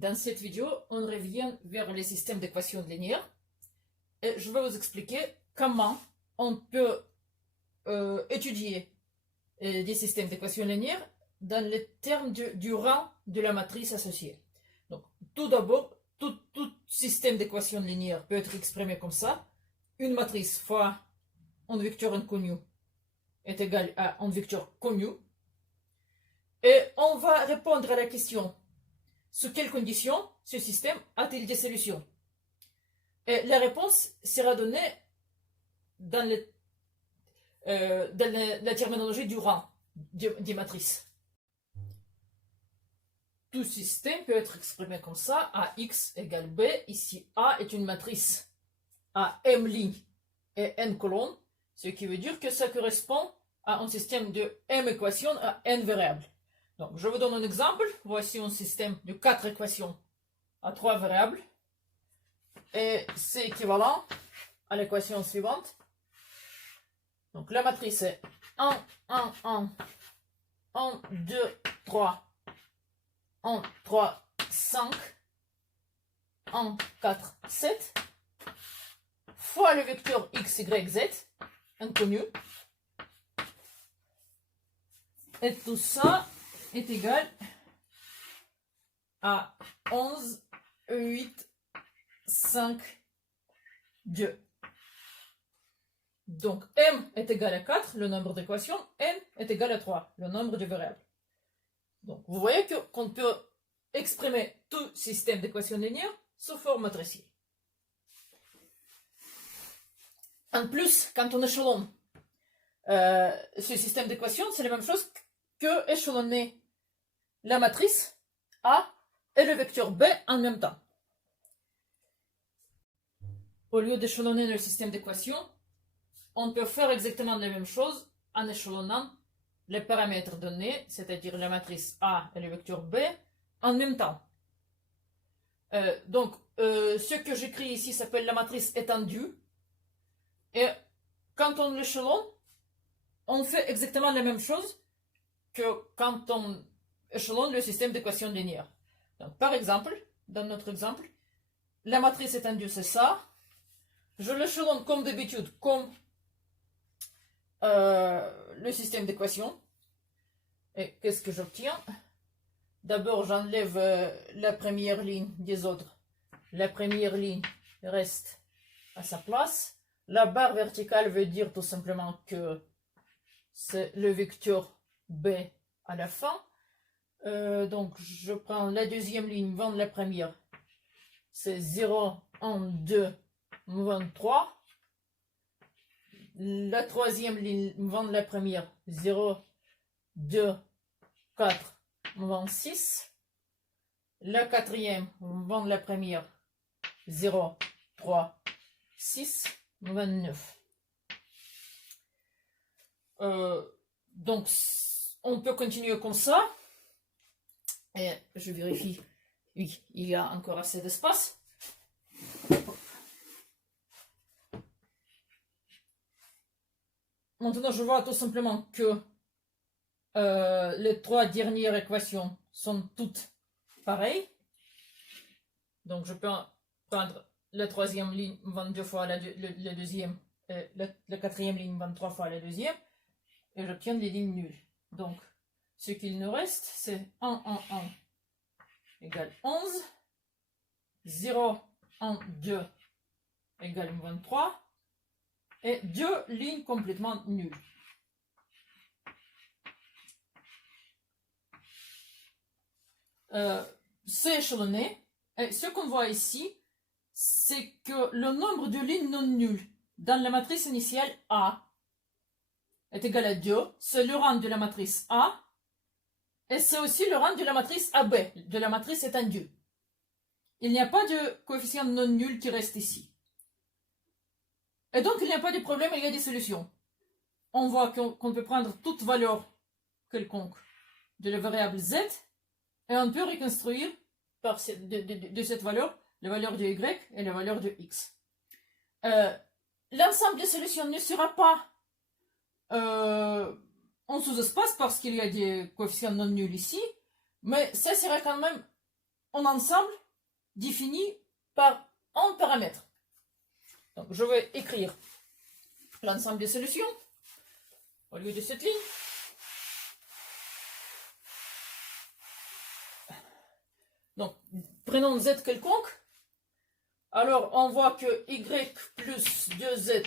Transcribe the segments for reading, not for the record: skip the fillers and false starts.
Dans cette vidéo, on revient vers les systèmes d'équations linéaires et je vais vous expliquer comment on peut étudier des systèmes d'équations linéaires dans les termes du rang de la matrice associée. Donc, tout d'abord, tout système d'équations linéaires peut être exprimé comme ça. Une matrice fois un vecteur inconnu est égal à un vecteur connu. Et on va répondre à la question: sous quelles conditions ce système a-t-il des solutions? Et la réponse sera donnée dans la terminologie du rang des matrices. Tout système peut être exprimé comme ça: AX égale B. Ici, A est une matrice à M lignes et N colonnes, ce qui veut dire que ça correspond à un système de M équations à N variables. Donc, je vous donne un exemple. Voici un système de 4 équations à 3 variables. Et c'est équivalent à l'équation suivante. Donc, la matrice est 1, 1, 1, 1, 2, 3, 1, 3, 5, 1, 4, 7, fois le vecteur x, y, z, inconnu. Et tout ça est égal à 11, 8, 5, 2. Donc, m est égal à 4, le nombre d'équations, n est égal à 3, le nombre de variables. Donc, vous voyez qu'on peut exprimer tout système d'équations linéaires sous forme matricielle. En plus, quand on échelonne ce système d'équations, c'est la même chose que échelonner la matrice A et le vecteur B en même temps. Au lieu d'échelonner le système d'équations, on peut faire exactement la même chose en échelonnant les paramètres donnés, c'est-à-dire la matrice A et le vecteur B, en même temps. Donc, ce que j'écris ici s'appelle la matrice étendue. Et quand on l'échelonne, on fait exactement la même chose que quand on échelonne le système d'équations linéaires. Donc, par exemple, dans notre exemple, la matrice étendue, c'est ça. Je l'échelonne comme d'habitude, comme le système d'équations. Et qu'est-ce que j'obtiens? D'abord, j'enlève la première ligne des autres. La première ligne reste à sa place. La barre verticale veut dire tout simplement que c'est le vecteur B à la fin. Donc, je prends la deuxième ligne, vendre la première. C'est 0, 1, 2, 23. La troisième ligne, vendre la première. 0, 2, 4, 26. La quatrième, vendre la première. 0, 3, 6, 29. Donc, on peut continuer comme ça. Et je vérifie. Oui, il y a encore assez d'espace. Maintenant, je vois tout simplement que les trois dernières équations sont toutes pareilles. Donc, je peux prendre la troisième ligne 22 fois la deuxième, et la quatrième ligne 23 fois la deuxième, et j'obtiens les lignes nulles. Donc, ce qu'il nous reste, c'est 1, 1, 1 égale 11, 0, 1, 2 égale 23, et deux lignes complètement nulles. C'est échelonné, et ce qu'on voit ici, c'est que le nombre de lignes non nulles dans la matrice initiale A est égal à 2, c'est le rang de la matrice A, et c'est aussi le rang de la matrice AB, de la matrice étendue. Il n'y a pas de coefficient non nul qui reste ici. Et donc, il n'y a pas de problème, il y a des solutions. On voit qu'on peut prendre toute valeur quelconque de la variable Z, et on peut reconstruire de cette valeur la valeur de Y et la valeur de X. L'ensemble des solutions ne sera pas en sous-espace parce qu'il y a des coefficients non nuls ici, mais ça sera quand même un ensemble défini par un paramètre. Donc, je vais écrire l'ensemble des solutions au lieu de cette ligne. Donc, prenons z quelconque. Alors, on voit que y plus 2z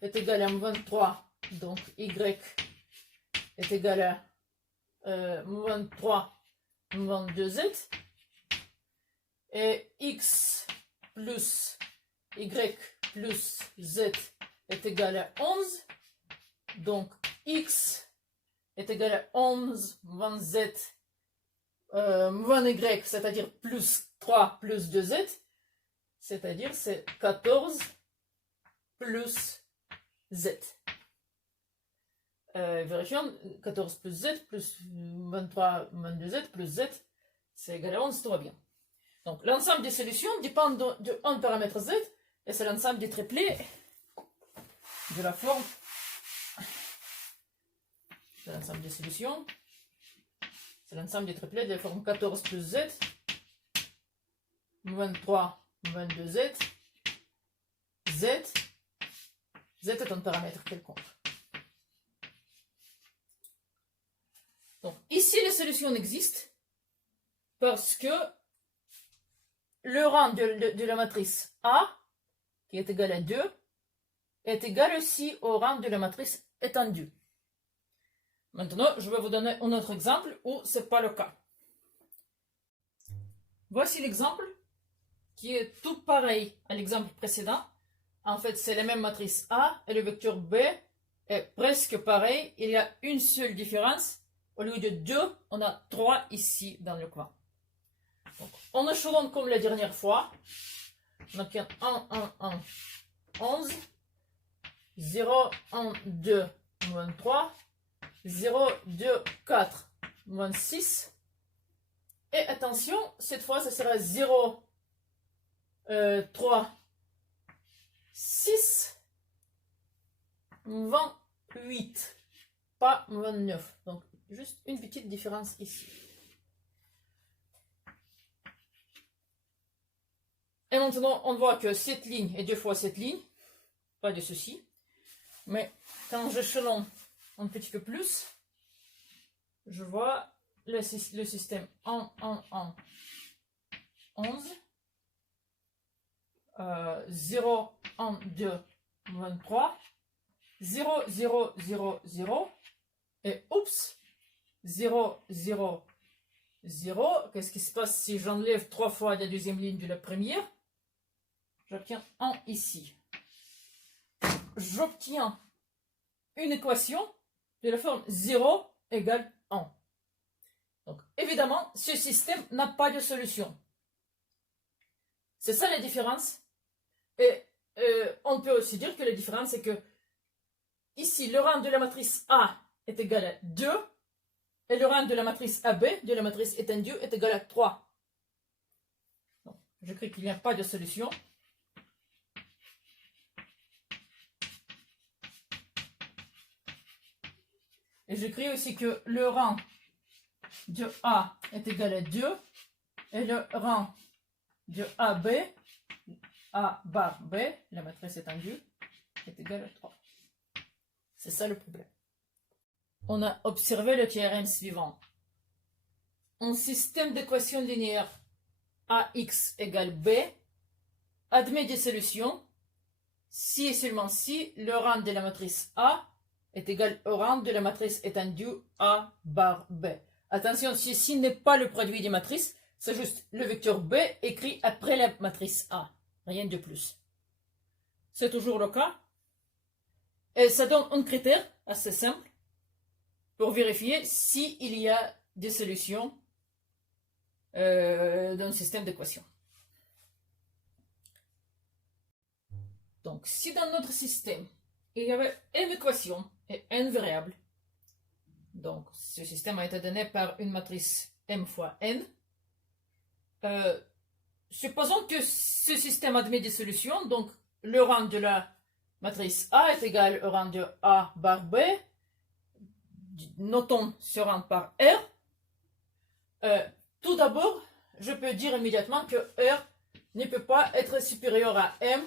est égal à 23. Donc, y est égal à 23 moins 2z. Et x plus y plus z est égal à 11. Donc, x est égal à 11 moins z moins y, c'est-à-dire plus 3 plus 2z. C'est-à-dire c'est 14 plus z. Vérifions, 14 plus z plus 23 moins 2z plus z, c'est égal à 11, tout va bien. Donc l'ensemble des solutions dépend de un paramètre z, et c'est l'ensemble des triplés de la forme. C'est l'ensemble des solutions. C'est l'ensemble des triplés de la forme 14 plus z, 23 22z, z est un paramètre quelconque. Donc ici les solutions existent parce que le rang de la matrice A, qui est égal à 2, est égal aussi au rang de la matrice étendue. Maintenant, je vais vous donner un autre exemple où ce n'est pas le cas. Voici l'exemple qui est tout pareil à l'exemple précédent. En fait, c'est la même matrice A et le vecteur B est presque pareil. Il y a une seule différence. Au lieu de 2, on a 3 ici dans le coin. Donc, on échelonne comme la dernière fois. On obtient 1, 1, 1, 11. 0, 1, 2, moins 3. 0, 2, 4, moins 6. Et attention, cette fois, ce sera 0, 3, 6, 28, pas 29. Donc, juste une petite différence ici. Et maintenant, on voit que cette ligne est 2 fois cette ligne. Pas de souci. Mais quand j'échelonne un petit peu plus, je vois le système 1, 1, 1, 11. 0, 1, 2, 23, 0, 0, 0, 0, et oups, 0, 0, 0. Qu'est-ce qui se passe si j'enlève 3 fois la deuxième ligne de la première? J'obtiens 1 ici. J'obtiens une équation de la forme 0 égale 1. Donc, évidemment, ce système n'a pas de solution. C'est ça la différence. Et on peut aussi dire que la différence est que ici, le rang de la matrice A est égal à 2 et le rang de la matrice AB, de la matrice étendue, est égal à 3. J'écris qu'il n'y a pas de solution. Et j'écris aussi que le rang de A est égal à 2 et le rang de AB, A bar B, la matrice étendue, est égal à 3. C'est ça le problème. On a observé le théorème suivant. Un système d'équations linéaires AX égale B admet des solutions si et seulement si le rang de la matrice A est égal au rang de la matrice étendue A bar B. Attention, ceci n'est pas le produit des matrices, c'est juste le vecteur B écrit après la matrice A. Rien de plus. C'est toujours le cas. Et ça donne un critère assez simple pour vérifier s'il y a des solutions d'un système d'équations. Donc, si dans notre système, il y avait m équations et n variables, donc ce système a été donné par une matrice m fois n, supposons que ce système admet des solutions, donc le rang de la matrice A est égal au rang de A bar B, notons ce rang par R. Tout d'abord, je peux dire immédiatement que R ne peut pas être supérieur à M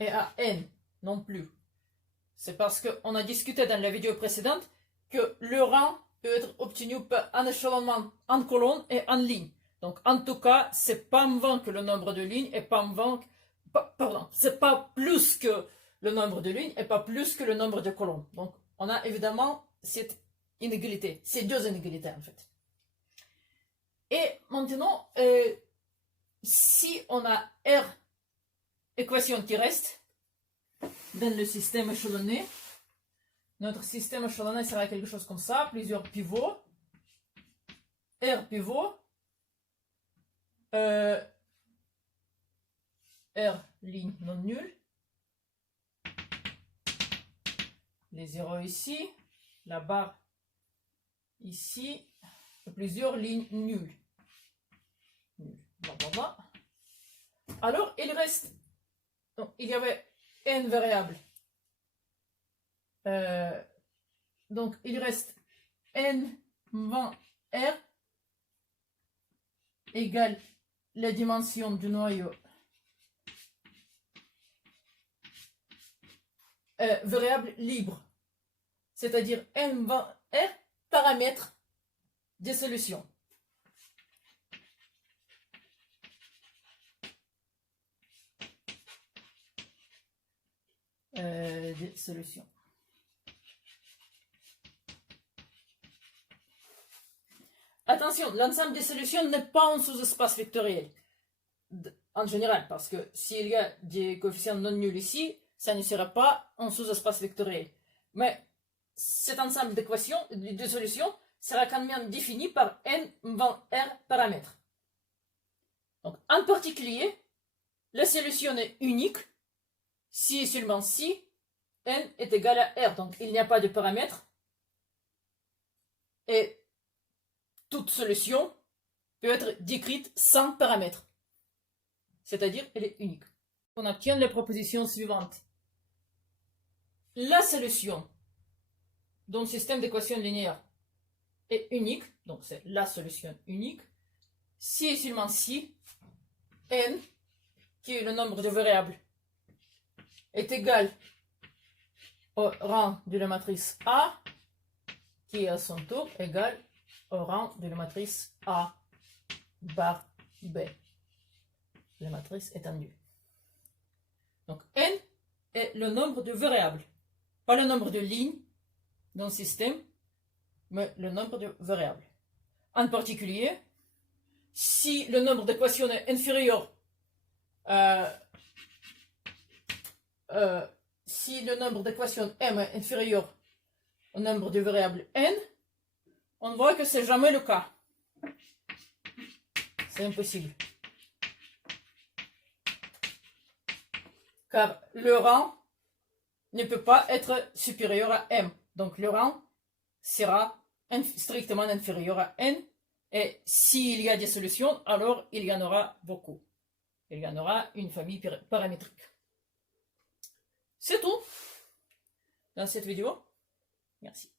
et à N non plus. C'est parce qu'on a discuté dans la vidéo précédente que le rang peut être obtenu par un échelonnement en colonne et en ligne. Donc en tout cas, c'est pas moins que le nombre de lignes et pas moins, pardon, c'est pas plus que le nombre de lignes et pas plus que le nombre de colonnes. Donc on a évidemment cette inégalité, ces deux inégalités en fait. Et maintenant, si on a R équation qui reste dans le système échelonné, notre système échelonné sera quelque chose comme ça, plusieurs pivots, R pivot, R ligne non nulle, les zéros ici, la barre ici, et plusieurs lignes nulles. Blablabla. Alors, il reste, donc, il y avait n variables. Donc, il reste n moins r égale la dimension du noyau variable libre, c'est-à-dire n moins r paramètres des solutions. Des solutions. Attention, l'ensemble des solutions n'est pas un sous-espace vectoriel en général, parce que s'il y a des coefficients non nuls ici, ça ne sera pas un sous-espace vectoriel. Mais cet ensemble d'équations, de solutions, sera quand même défini par n moins r paramètres. Donc, en particulier, la solution est unique si et seulement si n est égal à r. Donc, il n'y a pas de paramètres. Et toute solution peut être décrite sans paramètres. C'est-à-dire, elle est unique. On obtient les propositions suivantes. La solution d'un système d'équations linéaires est unique. Donc, c'est la solution unique. Si et seulement si n, qui est le nombre de variables, est égal au rang de la matrice A, qui est à son tour égal au rang de la matrice A bar B, la matrice étendue. Donc n est le nombre de variables, pas le nombre de lignes dans le système, mais le nombre de variables. En particulier, si le nombre d'équations est inférieur si le nombre d'équations m est inférieur au nombre de variables n, on voit que c'est jamais le cas. C'est impossible. Car le rang ne peut pas être supérieur à m. Donc le rang sera strictement inférieur à n. Et s'il y a des solutions, alors il y en aura beaucoup. Il y en aura une famille paramétrique. C'est tout dans cette vidéo. Merci.